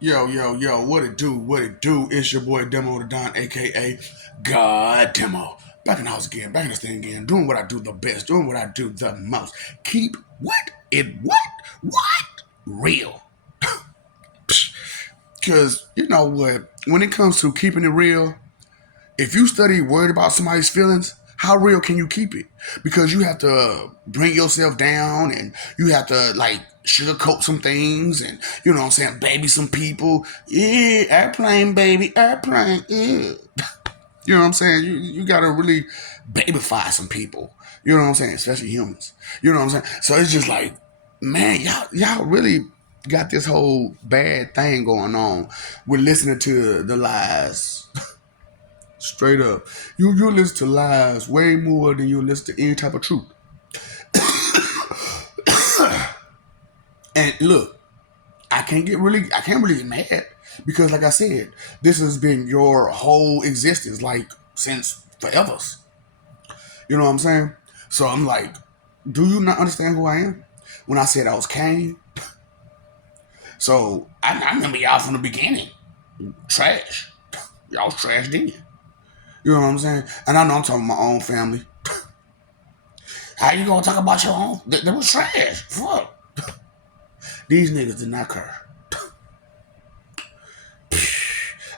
Yo, yo, yo, what it do? What it do? It's your boy Demo the Don, aka God Demo. Back in the house again, back in this thing again, doing what I do the best, doing what I do the most. Keep what? Real. Because, you know what? When it comes to keeping it real, if you study worried about somebody's feelings, how real can you keep it? Because you have to bring yourself down and you have to like sugarcoat some things and you know what I'm saying, baby some people. Yeah, airplane baby, airplane, yeah. You know what I'm saying? You gotta really babyfy some people. You know what I'm saying? Especially humans. You know what I'm saying? So it's just like, man, y'all really got this whole bad thing going on. We're listening to the lies. Straight up. You listen to lies way more than you listen to any type of truth. And look, I can't really get mad because like I said, this has been your whole existence, like since forever. You know what I'm saying? So I'm like, do you not understand who I am? When I said I was Kane, so I remember y'all from the beginning. Trash. Y'all was trash then. You know what I'm saying? And I know I'm talking about my own family. How you gonna talk about your own? They was trash. Fuck. These niggas did not care.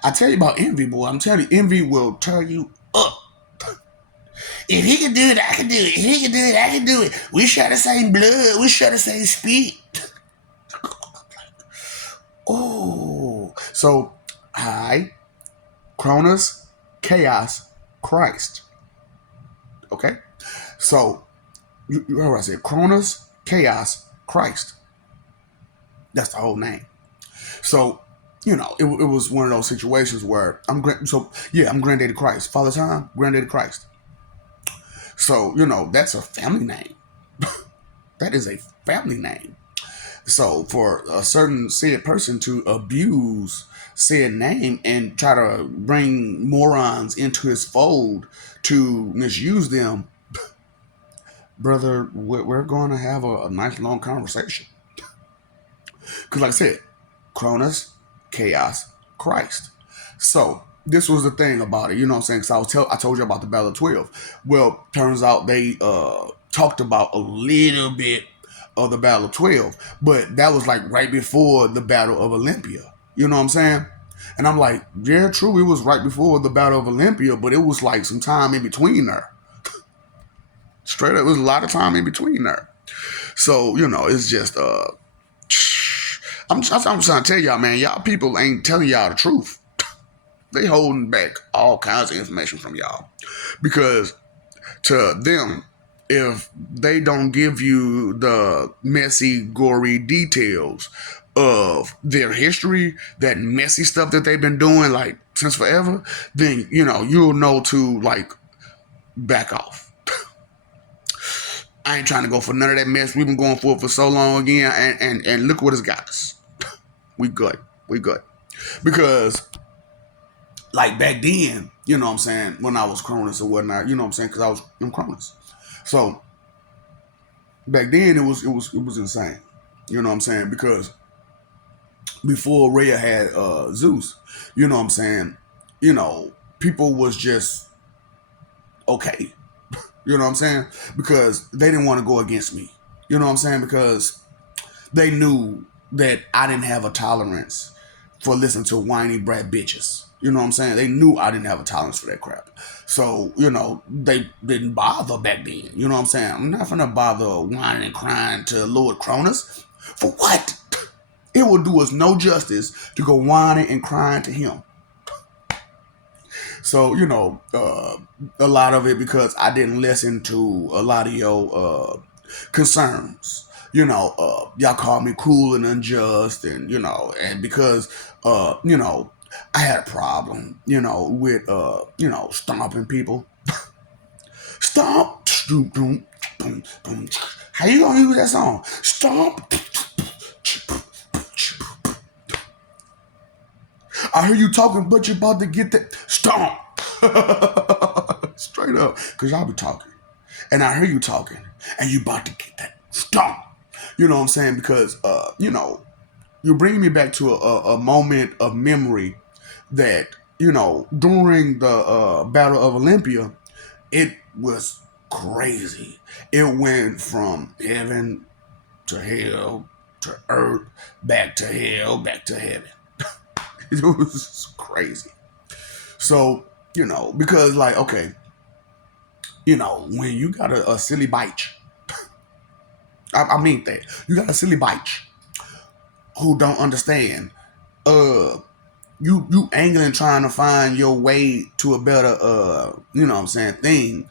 I tell you about envy, boy. I'm telling you, envy will tear you up. If he can do it, I can do it. If he can do it, I can do it. We share the same blood. We share the same spit. Oh, so hi, Cronus, Chaos, Christ. Okay, so you heard what I said. Cronus, Chaos, Christ. That's the whole name. So you know, it was one of those situations where I'm Granddaddy Christ, Father Time, Granddaddy Christ. So you know, that's a family name. That is a family name. So for a certain said person to abuse said name and try to bring morons into his fold to misuse them, brother, we're going to have a nice long conversation. Because like I said, Cronus, Chaos, Christ. So this was the thing about it, you know what I'm saying? Because I told you about the Battle of 12. Well, turns out they talked about a little bit of the Battle of 12, but that was like right before the Battle of Olympia. You know what I'm saying? And I'm like, yeah, true, it was right before the Battle of Olympia, but it was like some time in between there. Straight up, it was a lot of time in between there. So, you know, it's just I'm trying to tell y'all, man, y'all people ain't telling y'all the truth. They holding back all kinds of information from y'all. Because to them, if they don't give you the messy, gory details of their history, that messy stuff that they've been doing like since forever, then you know you'll know to like back off. I ain't trying to go for none of that mess. We've been going for it for so long again, and look what it's got us. We good. We good. Because like back then, you know what I'm saying, when I was Cronus or whatnot, you know what I'm saying, because I was in Cronus. So back then it was insane. You know what I'm saying? Because before Rhea had Zeus, you know what I'm saying, you know, people was just okay. You know what I'm saying? Because they didn't want to go against me. You know what I'm saying? Because they knew that I didn't have a tolerance for listening to whiny brat bitches. You know what I'm saying? They knew I didn't have a tolerance for that crap. So, you know, they didn't bother back then. You know what I'm saying? I'm not gonna bother whining and crying to Lord Cronus. For what? It will do us no justice to go whining and crying to him. So, you know, a lot of it because I didn't listen to a lot of your concerns. You know, y'all call me cruel and unjust, and you know, and because you know, I had a problem, you know, with you know, stomping people. Stomp, stoop, boom, boom, boom. How you gonna use that song? Stomp. I hear you talking, but you're about to get that stomp. Straight up, cause y'all be talking, and I hear you talking, and you about to get that stomp. You know what I'm saying? Because you know, you're bringing me back to a moment of memory that during the Battle of Olympia, it was crazy. It went from heaven to hell to earth, back to hell, back to heaven. It was crazy. So because like okay, when you got a silly bite, I mean that you got a silly bite who don't understand. Uh, you angling trying to find your way to a better what I'm saying, thing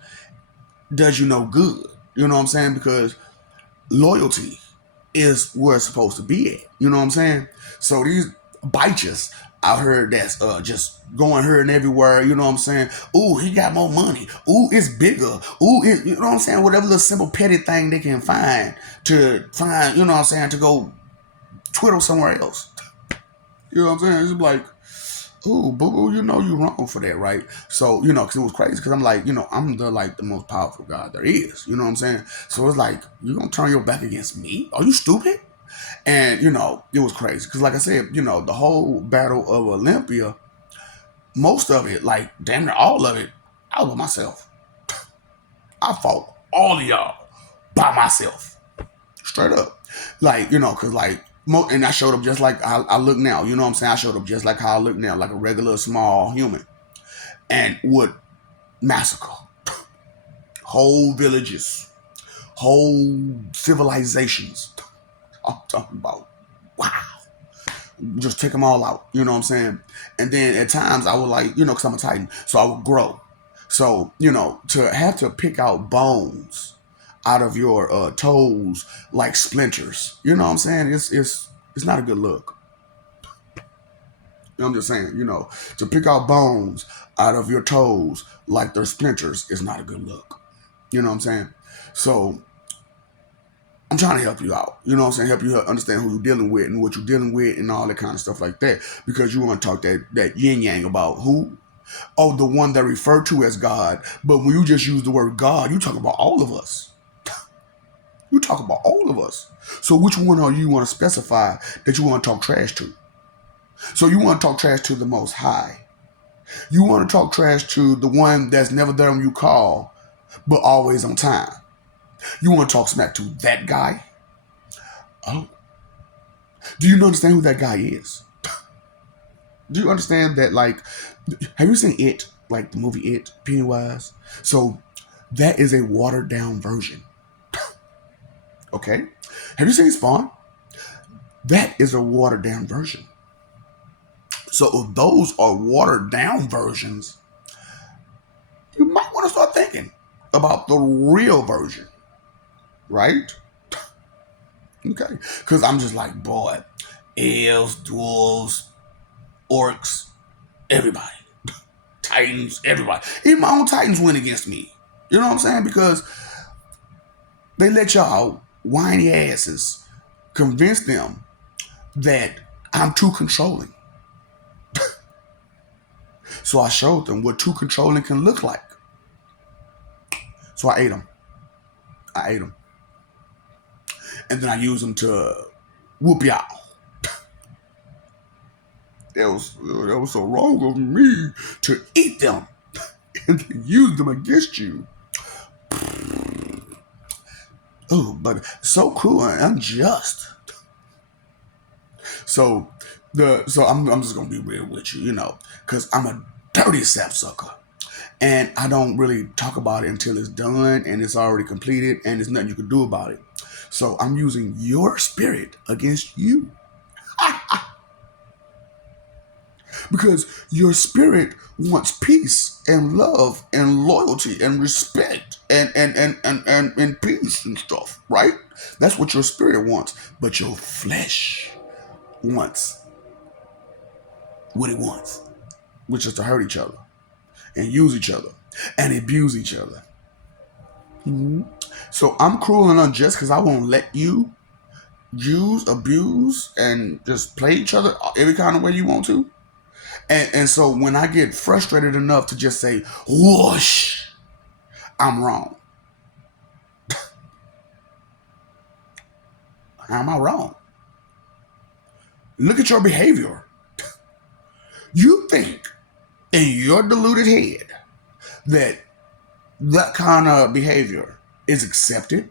does you no good. You know what I'm saying? Because loyalty is where it's supposed to be at. You know what I'm saying? So these bitches out here that's just going here and everywhere, you know what I'm saying? Ooh, he got more money. Ooh, it's bigger. Ooh, you know what I'm saying? Whatever little simple petty thing they can find, you know what I'm saying, to go twiddle somewhere else. You know what I'm saying? It's like, ooh, boo boo, you wrong for that, right? So, because it was crazy, because I'm like, I'm the most powerful God there is. You know what I'm saying? So it's like, you gonna turn your back against me? Are you stupid? And, it was crazy. Because, like I said, the whole Battle of Olympia, most of it, like, damn near all of it, I was by myself. I fought all of y'all by myself. Straight up. Like, because, like, and I showed up just like I look now. You know what I'm saying? I showed up just like how I look now, like a regular small human. And would massacre whole villages, whole civilizations. I'm talking about, wow. Just take them all out. You know what I'm saying? And then at times I would like, because I'm a Titan, so I would grow. So, to have to pick out bones out of your toes like splinters, you know what I'm saying? It's not a good look. I'm just saying, to pick out bones out of your toes like they're splinters is not a good look. You know what I'm saying? So I'm trying to help you out. You know what I'm saying? Help you understand who you're dealing with and what you're dealing with and all that kind of stuff like that. Because you want to talk that yin yang about who? Oh, the one that referred to as God. But when you just use the word God, you talk about all of us. You talk about all of us. So which one are you want to specify that you want to talk trash to? So you want to talk trash to the Most High. You want to talk trash to the one that's never there when you call, but always on time. You want to talk smack to that guy? Oh, do you understand who that guy is? Do you understand that, like, have you seen It, like the movie It, Pennywise? So that is a watered down version. Okay? Have you seen Spawn? That is a watered down version. So if those are watered down versions, you might want to start thinking about the real version, right? Okay. Because I'm just like, boy, elves, dwarves, orcs, everybody. Titans, everybody. Even my own Titans went against me. You know what I'm saying? Because they let y'all whiny asses convince them that I'm too controlling. So I showed them what too controlling can look like. So I ate them. I ate them. And then I used them to whoop y'all. That was so wrong of me to eat them and use them against you. Oh, but so cruel and unjust. So I'm just gonna be real with you, because I'm a dirty sapsucker. And I don't really talk about it until it's done and it's already completed and there's nothing you can do about it. So I'm using your spirit against you. Because your spirit wants peace and love and loyalty and respect and peace and stuff, right? That's what your spirit wants. But your flesh wants what it wants, which is to hurt each other and use each other and abuse each other. Mm-hmm. So I'm cruel and unjust because I won't let you use, abuse, and just play each other every kind of way you want to. And so when I get frustrated enough to just say, whoosh, I'm wrong. How am I wrong? Look at your behavior. You think in your deluded head that that kind of behavior is accepted?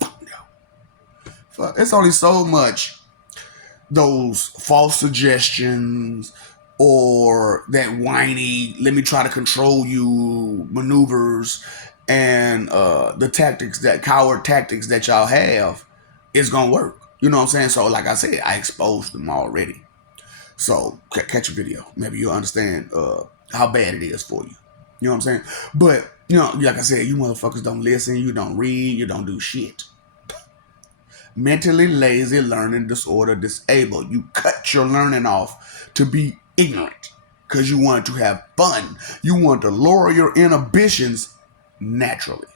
Fuck no. Fuck, it's only so much those false suggestions or that whiny, let me try to control you maneuvers and the tactics, that coward tactics that y'all have is gonna work. You know what I'm saying? So, like I said, I exposed them already. So, catch a video. Maybe you'll understand how bad it is for you. You know what I'm saying? But, you know, like I said, you motherfuckers don't listen, you don't read, you don't do shit. Mentally lazy, learning disorder, disabled. You cut your learning off to be ignorant because you want to have fun. You want to lower your inhibitions naturally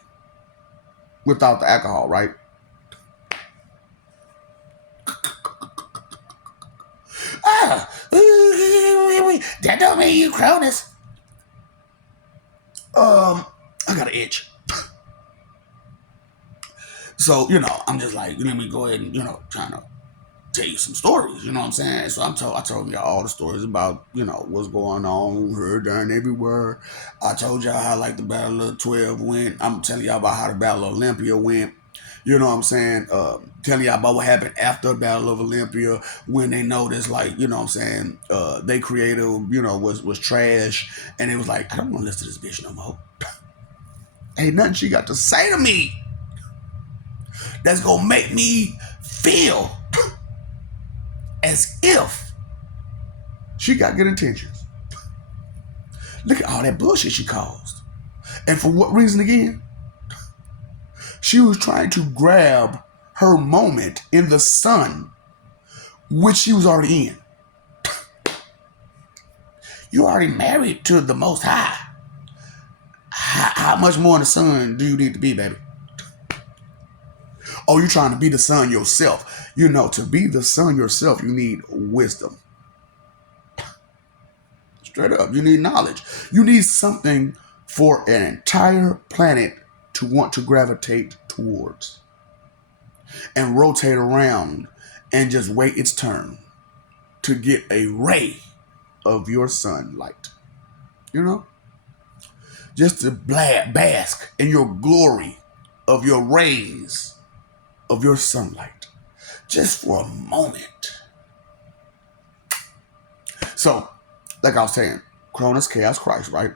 without the alcohol, right? Ah, that don't mean you Cronus. I got an itch. So, you know, I'm just like, let me go ahead and, you know, trying to tell you some stories, you know what I'm saying? So I told y'all all the stories about, you know, what's going on here, there, and everywhere. I told y'all how like the Battle of 12 went. I'm telling y'all about how the Battle of Olympia went. You know what I'm saying? Telling y'all about what happened after the Battle of Olympia when they noticed, like, you know what I'm saying, they created, you know, was trash. And it was like, I don't want to listen to this bitch no more. Ain't nothing she got to say to me that's going to make me feel as if she got good intentions. Look at all that bullshit she caused. And for what reason again? She was trying to grab her moment in the sun, which she was already in. You already married to the Most High. How much more in the sun do you need to be, baby? Oh, you're trying to be the sun yourself. You know, to be the sun yourself, you need wisdom. Straight up, you need knowledge. You need something for an entire planet to want to gravitate towards and rotate around and just wait its turn to get a ray of your sunlight. You know? Just to bask in your glory of your rays of your sunlight. Just for a moment. So, like I was saying, Cronus, Chaos, Christ, right?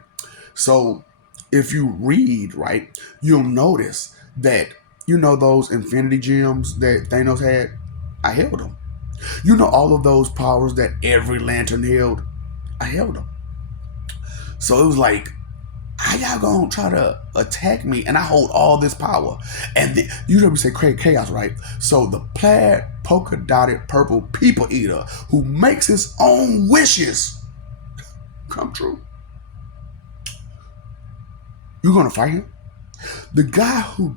So, if you read, right, you'll notice that, you know, those infinity gems that Thanos had, I held them. You know, all of those powers that every lantern held, I held them. So it was like, how y'all gonna try to attack me and I hold all this power? And you heard me say chaos, right? So the plaid polka dotted purple people eater who makes his own wishes come true. You're gonna fight him? The guy who,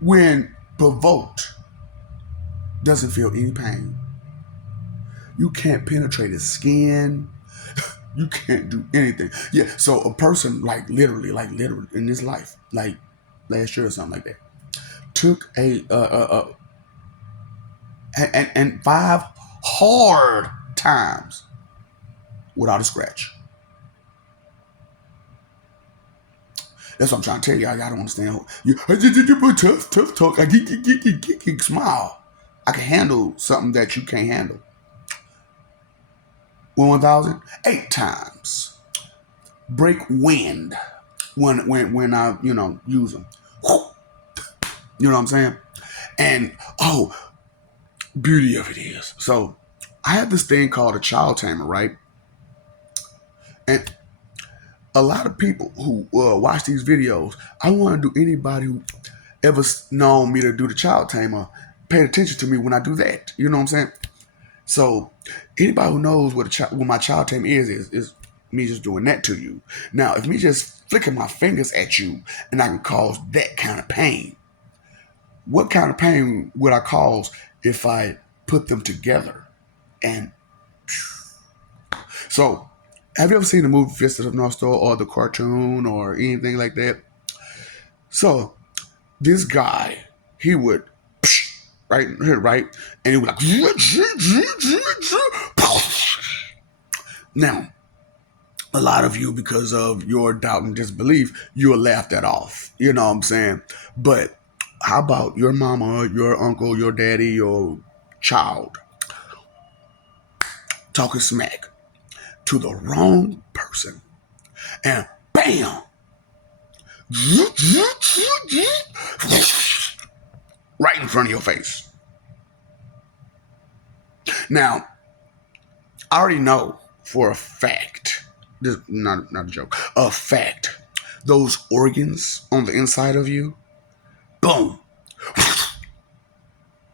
when provoked, doesn't feel any pain. You can't penetrate his skin. You can't do anything. Yeah, so a person like literally in his life, like last year or something like that, took and 5 hard times without a scratch. That's what I'm trying to tell y'all. Y'all don't understand. Tough talk. I geek, smile. I can handle something that you can't handle. 1,000, 8 times. Break wind when I, you know, use them. You know what I'm saying? And beauty of it is. So I have this thing called a child tamer, right? And a lot of people who watch these videos, I want to do anybody who ever known me to do the child tamer, pay attention to me when I do that. You know what I'm saying? So anybody who knows what my child tamer is me just doing that to you. Now, if me just flicking my fingers at you and I can cause that kind of pain, what kind of pain would I cause if I put them together? And so, have you ever seen the movie Fist of the North Star or the cartoon or anything like that? So, this guy, he would right here, right, and it was like now. A lot of you, because of your doubt and disbelief, you will laugh that off. You know what I'm saying? But how about your mama, your uncle, your daddy, your child talking smack to the wrong person, and bam, right in front of your face. Now, I already know for a fact, this not a joke, a fact, those organs on the inside of you, boom,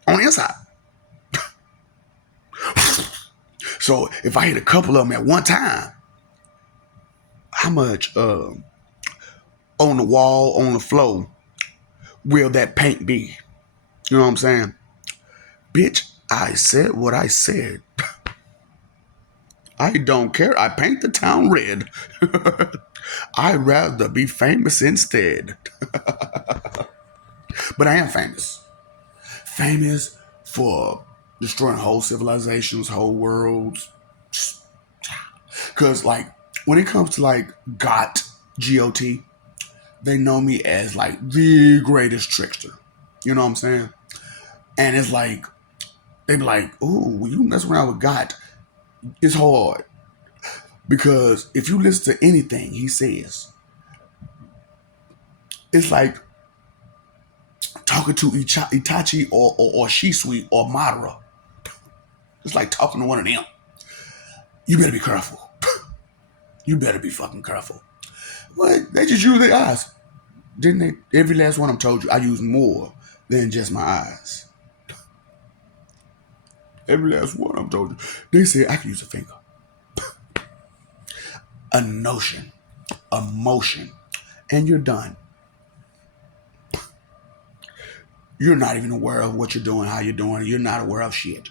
on the inside. So if I hit a couple of them at one time, how much on the wall, on the floor, will that paint be? You know what I'm saying? Bitch, I said what I said. I don't care. I paint the town red. I'd rather be famous instead. But I am famous. Famous for destroying whole civilizations, whole worlds. Because, like, when it comes to, like, GOT, they know me as, like, the greatest trickster. You know what I'm saying? And it's like, they be like, ooh, you mess around with God. It's hard. Because if you listen to anything he says, it's like talking to Itachi or Shisui or Madara. It's like talking to one of them. You better be careful. You better be fucking careful. What? They just use their eyes. Didn't they? Every last one of them told you I use more than just my eyes. Every last one of them told you. They said I can use a finger. A notion. A motion. And you're done. You're not even aware of what you're doing, how you're doing it. You're not aware of shit.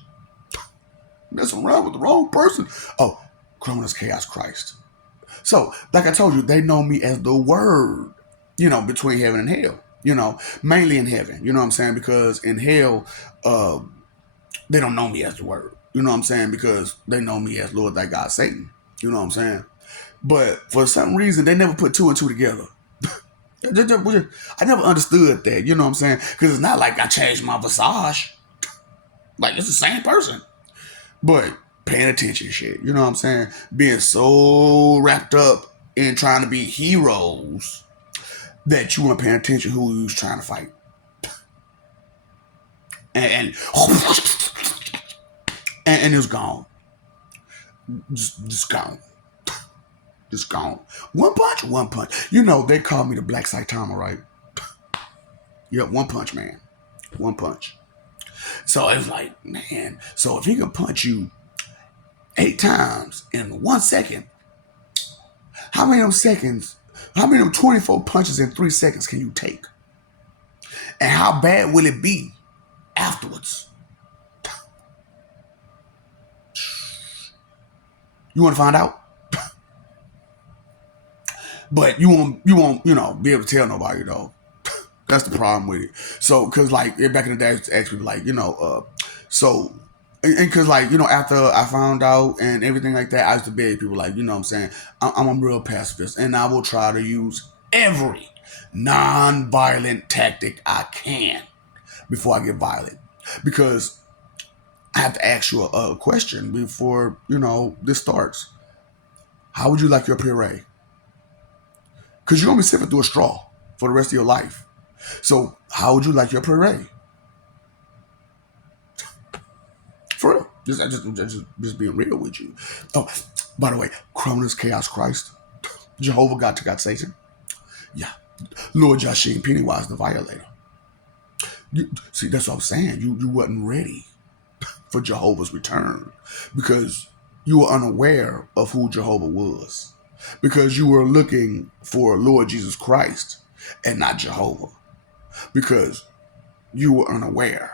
Messing around with the wrong person. Oh, Cronus Chaos Christ. So, like I told you, they know me as the word, between heaven and hell. Mainly in heaven. You know what I'm saying? Because in hell, they don't know me as the word. You know what I'm saying? Because they know me as Lord thy God Satan. You know what I'm saying? But for some reason, they never put two and two together. I never understood that. You know what I'm saying? Because it's not like I changed my visage. Like, it's the same person. But paying attention shit. You know what I'm saying? Being so wrapped up in trying to be heroes that you weren't paying attention who you was trying to fight. And it's gone. Just gone. Just gone. One punch. They call me the Black Saitama, right? Yeah, one punch, man. One punch. So it's like, man, so if he can punch you 8 times in 1 second, how many of them 24 punches in 3 seconds can you take? And how bad will it be afterwards? You want to find out? But you won't, be able to tell nobody, though. That's the problem with it. So, because, like, back in the day, I used to ask people, like, so, and because, like, after I found out and everything like that, I used to beg people, like, you know what I'm saying? I'm a real pacifist, and I will try to use every non-violent tactic I can before I get violent. Because I have to ask you a question before, this starts. How would you like your puree? Because you're going to be sipping through a straw for the rest of your life. So, how would you like your puree? For real. Just being real with you. Oh, by the way, Cronus Chaos Christ. Jehovah got Satan. Yeah. Lord Yashin Pennywise the Violator. See, that's what I'm saying. You wasn't ready for Jehovah's return because you were unaware of who Jehovah was. Because you were looking for Lord Jesus Christ and not Jehovah. Because you were unaware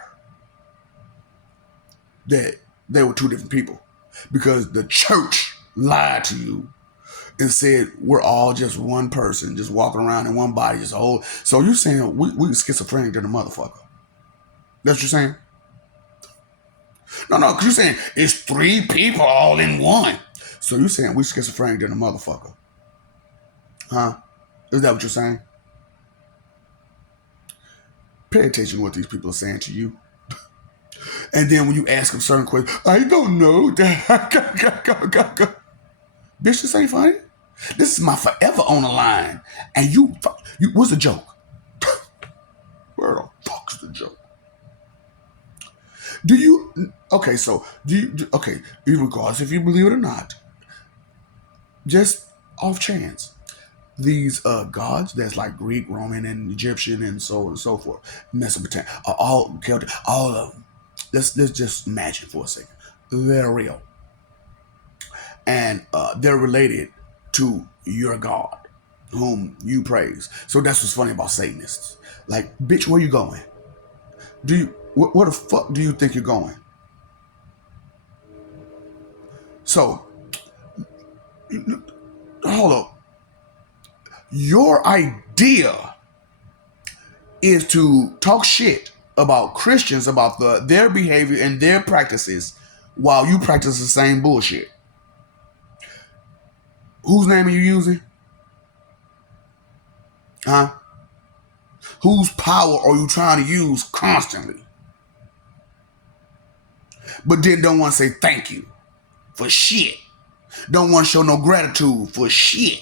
that they were two different people. Because the church lied to you and said we're all just one person, just walking around in one body, just a whole. So you're saying we schizophrenic than a motherfucker. That's what you're saying? No, because you're saying it's three people all in one. So you're saying we schizophrenic than a motherfucker. Huh? Is that what you're saying? Pay attention to what these people are saying to you. And then when you ask them certain questions, I don't know. Bitch, this ain't funny. This is my forever on the line. And you what's the joke? Where the fuck's the joke? Do you, okay, so, okay, regardless if you believe it or not, just off chance, these gods that's like Greek, Roman, and Egyptian, and so on and so forth, Mesopotamian, are all Celtic, all of them. Let's just imagine for a second. They're real. And they're related to your God, whom you praise. So that's what's funny about Satanists. Like, bitch, where you going? Where the fuck do you think you're going? So, hold up. Your idea is to talk shit about Christians, about their behavior and their practices, while you practice the same bullshit. Whose name are you using? Huh? Whose power are you trying to use constantly? But then don't want to say thank you for shit. Don't want to show no gratitude for shit.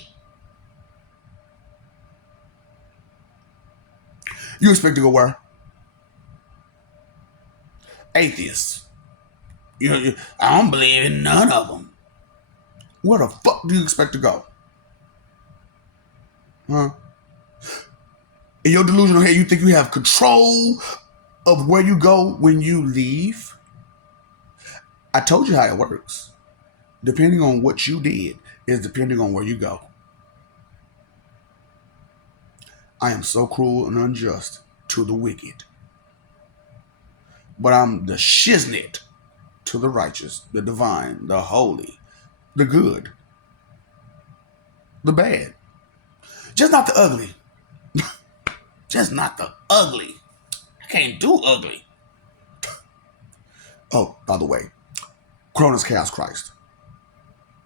You expect to go where? Atheists. I don't believe in none of them. Where the fuck do you expect to go? Huh? In your delusional head, you think you have control of where you go when you leave? I told you how it works. Depending on what you did is depending on where you go. I am so cruel and unjust to the wicked. But I'm the shiznit to the righteous, the divine, the holy, the good, the bad. Just not the ugly. Just not the ugly. I can't do ugly. Oh, by the way, Cronus Chaos Christ.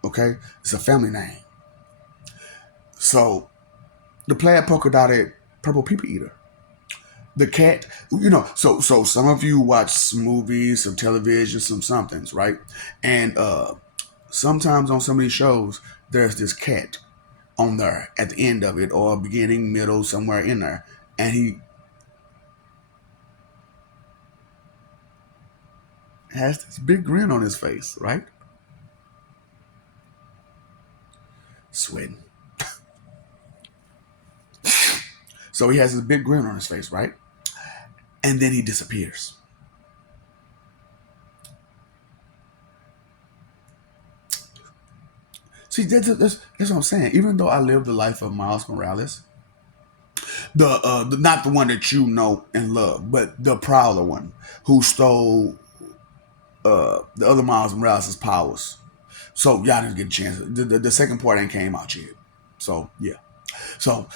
Okay? It's a family name. So, the plaid polka dotted purple people eater. The cat, so some of you watch movies, some television, some somethings, right? And sometimes on some of these shows, there's this cat on there at the end of it, or beginning, middle, somewhere in there. And he has this big grin on his face, right? Sweating. So he has this big grin on his face, right? And then he disappears. See, that's what I'm saying. Even though I lived the life of Miles Morales, the not the one that you know and love, but the Prowler one who stole the other Miles Morales' powers. So y'all didn't get a chance. The second part ain't came out yet. So yeah. So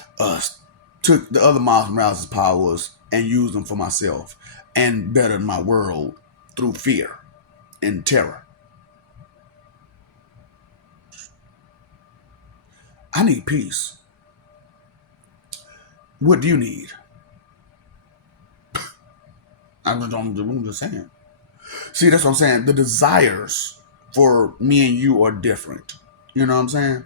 took the other Miles Morales' powers and used them for myself and bettered my world through fear and terror. I need peace. What do you need? I'm just saying. See, that's what I'm saying. The desires for me and you are different. You know what I'm saying?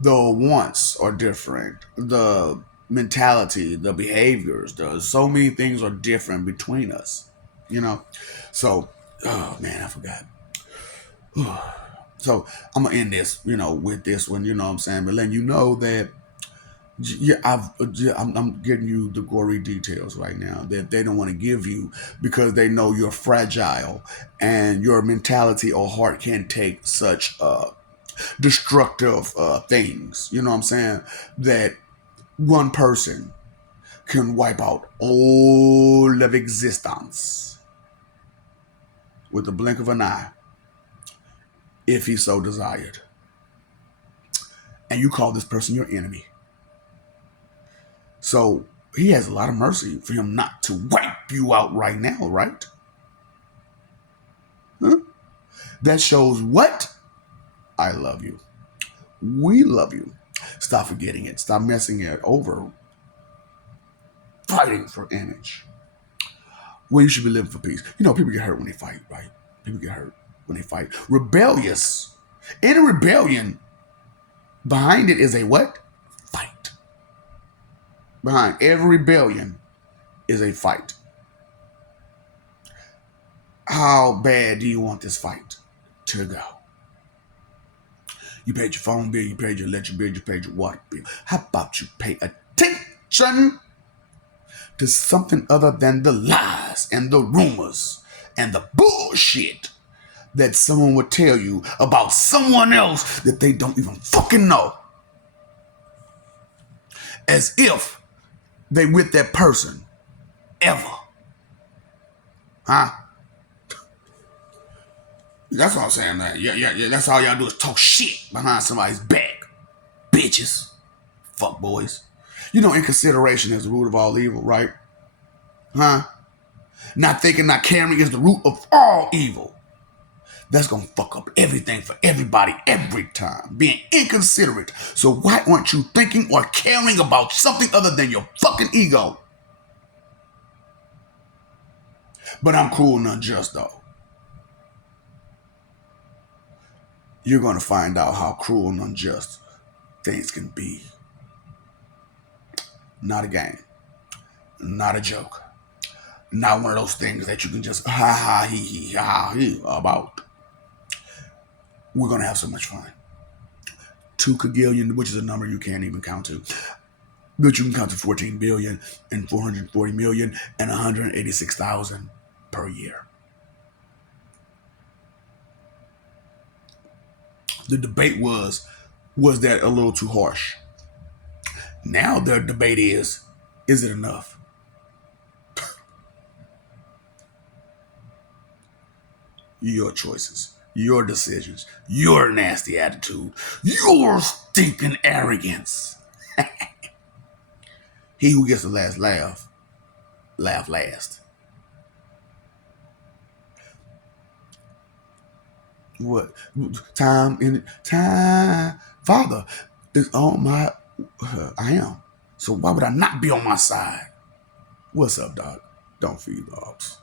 The wants are different. The mentality, the behaviors, so many things are different between us. You know? So, oh man, I forgot. So I'm gonna end this, with this one, you know what I'm saying, but letting you know that yeah, I'm getting you the gory details right now that they don't want to give you because they know you're fragile and your mentality or heart can't take such destructive things. You know what I'm saying? That one person can wipe out all of existence with the blink of an eye if he so desired. And you call this person your enemy. So he has a lot of mercy for him not to wipe you out right now, right? That shows what? I love you. We love you. Stop forgetting it. Stop messing it over. Fighting for image. Well, you should be living for peace. You know, people get hurt when they fight, right? People get hurt when they fight. Rebellious. In a rebellion, behind it is a what? Fight. Behind every rebellion is a fight. How bad do you want this fight to go? You paid your phone bill, you paid your electric bill, you paid your water bill. How about you pay attention to something other than the lies and the rumors and the bullshit that someone would tell you about someone else that they don't even fucking know? As if they with that person ever. Huh? That's what I'm saying, man. Yeah. That's all y'all do is talk shit behind somebody's back. Bitches. Fuck boys. You know, inconsideration is the root of all evil, right? Huh? Not thinking, not caring is the root of all evil. That's gonna fuck up everything for everybody every time. Being inconsiderate. So why aren't you thinking or caring about something other than your fucking ego? But I'm cruel and unjust, though. You're gonna find out how cruel and unjust things can be. Not a game. Not a joke. Not one of those things that you can just ha ha he ha he about. We're gonna have so much fun. 2 kagillion, which is a number you can't even count to, but you can count to 14 billion and 440 million and 186,000 per year. The debate was that a little too harsh? Now the debate is it enough? Your choices, your decisions, your nasty attitude, your stinking arrogance. He who gets the last laugh last. What? Time in time. Father is on my. I am. So why would I not be on my side? What's up, dog? Don't feed dogs.